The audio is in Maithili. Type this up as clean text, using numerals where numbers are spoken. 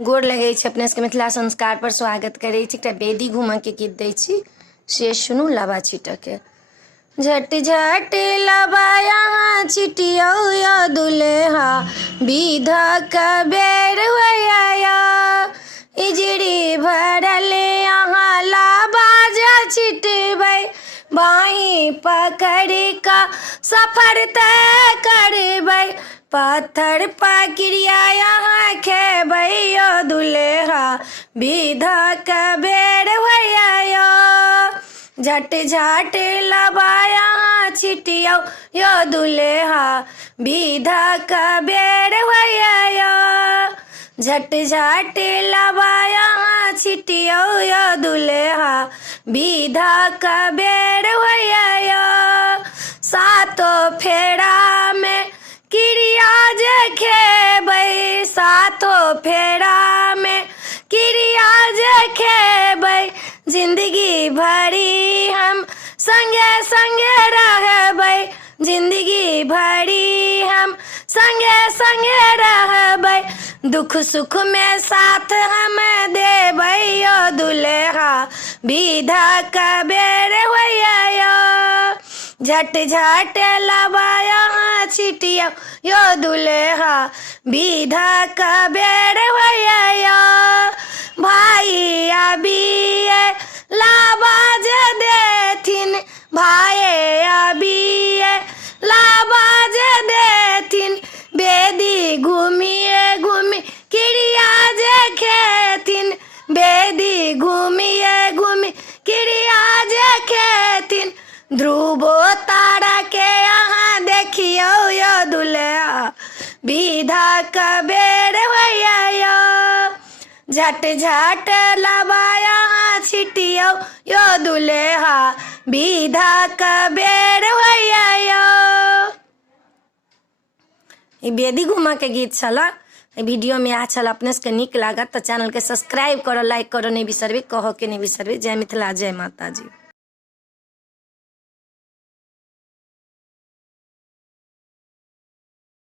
गोर लगे अपने सबके मिथिला संस्कार पर स्वागत करे एकटा बेदी घूम के गीत दै छी से सुनू लाबा छीट के। झट झट लाबा यहाँ छिटियो या दुल्हा विधा का बेर होया इजड़ी भरल यहाँ लाबा जा छिटबै बाई पकड़ का सफर तय करबै पत्थर पकड़िया यहाँ खेबै यो दुल्हा विधा का बेर होया झट झट लाबा यहाँ छिटियो यो दुल्हा विधा का बेर होया झट झट लाबा यहाँ छिटियो यो दुल्हा विधा का बेर होया सातो फेरा में क्रिया जे खेबै सातो फेरा में क्रिया जे खेबै जिंदगी भरी हम संगे संगे रहबै जिंदगी भरी हम संगे संगे रहबै दुख सुख में साथ हम देबै यो दुल्हा विधा का बेर होया झट झट लाबा यहाँ छिटियो यो दुल्हा विधा का बेर होया भाई अबिए लाबा जे देथिन भाई अबिए लाबा जे देथिन बेदी घूमिए घूमी क्रिया जे खेथिन बेदी घूमिए घूमी क्रिया जे खेथिन ध्रुवो तारा के यहाँ देखियो यो दुल्हा विधा का बेर होया झट झट लाबा यहाँ छिटियो यो दुल्हा विधा का बेर होया। ई बेदी घुमा के गीत छला वीडियो में आ छल अपने से निक लागत तो चैनल के सब्सक्राइब करो लाइक करो नहीं बिसरबे कहो के नहीं बिसरबे। जय मिथिला जय माता जी।